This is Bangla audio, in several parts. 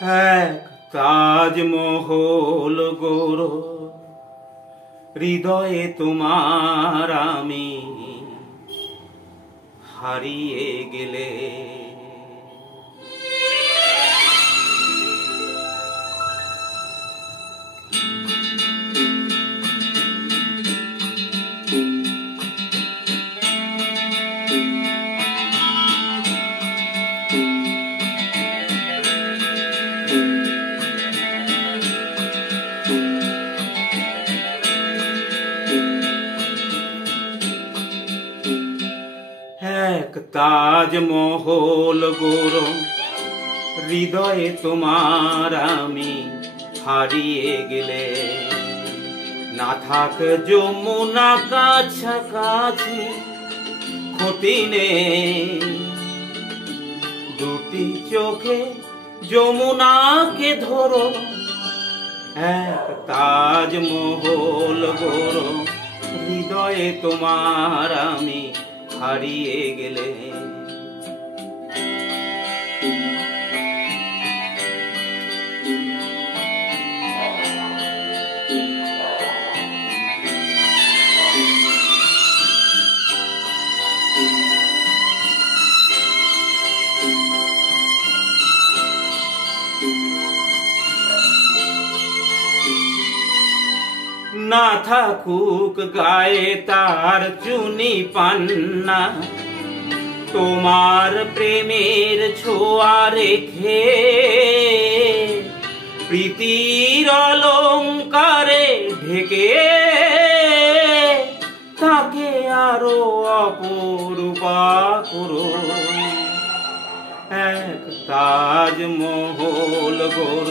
এক তাজমহল গৌর হৃদয়ে তোমার আমি হারিয়ে গেলে। এক তাজমহল গৌর হৃদয়ে তোমার আমি হারিয়ে গেলে। না থাক যমুনা কাছাকাছি ক্ষতি নেই, দুটি চোখে যমুনাকে ধরো। এক তাজমহল গৌর হৃদয়ে তোমার আমি হারিয়ে গেলে। না থাকুক গায়ে তার চুনি পান্না, তোমার প্রেমের ছোঁয়া রেখে প্রীতির অলংকারে ঢেকে তাকে আরো অপরূপা করো। এক তাজমহল গৌর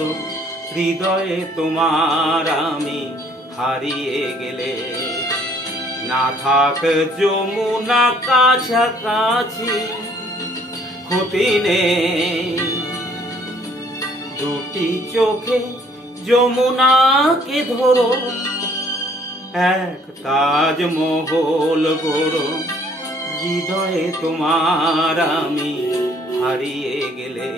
হৃদয়ে তোমার আমি হারিয়ে গেলে। না থাক যমুনা কাছাকাছি ক্ষতি নেই, দুটি চোখে যমুনাকে ধরো। এক তাজমহল গৌর হৃদয়ে তোমার আমি হারিয়ে গেলে।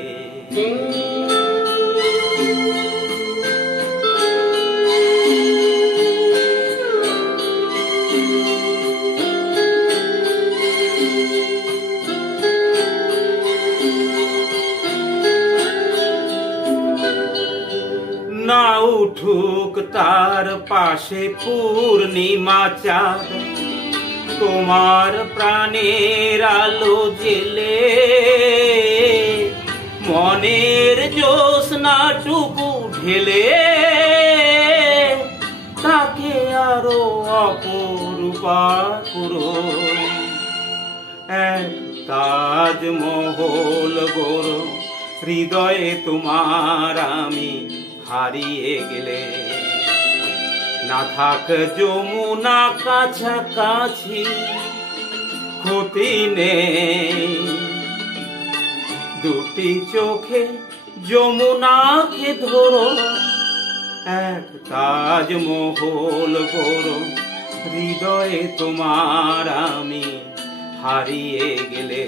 না উঠুক তার পাশে পূর্ণিমা চাঁদ, তোমার প্রাণের আলো জেলে মনের জ্যোৎস্নাটুকু ঢেলে তাকে আরো অপরূপা করো। এক তাজমহল গৌর হৃদয়ে তোমার আমি হারিয়ে গেলে। না থাক যমুনা কাছাকাছি ক্ষতি নেই, দুটি চোখে যমুনাকে ধরো। এক তাজমহল গৌর হৃদয়ে তোমার আমি হারিয়ে গেলে।